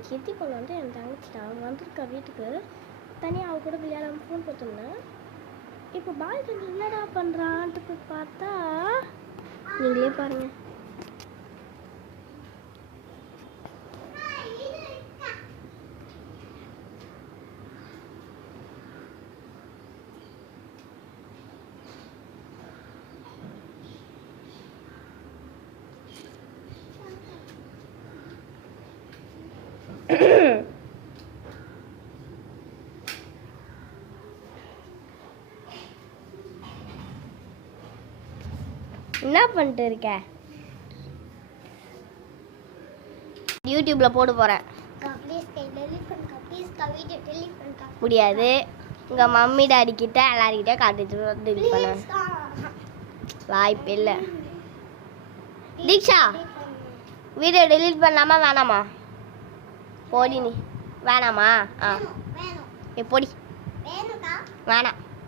என் சித்தி பொண்ணு வந்து என் தங்கச்சி அவங்க வந்திருக்கா வீட்டுக்கு. தனியாக அவ கூட விளையாடாமல் ஃபோன் பார்த்துருந்தேன். இப்போ பாய் ஃப்ரெண்ட் என்னடா பண்ணுறான்ட்டு போய் பார்த்தா நீங்களே பாருங்கள். என்ன பண்ணிட்டு இருக்க? யூடியூப்ல போட போறேன். முடியாது. உங்க மம்மி டாடி கிட்ட எல்லார்கிட்ட காட்டிட்டு டெலிட் பண்ண வாய்ப்பு இல்லை. தீக்ஷா வீடியோ டெலிட் பண்ணலாமா வேணாமா? போடி நீ. வேணாமா? ஆ போடி. வேணாம்.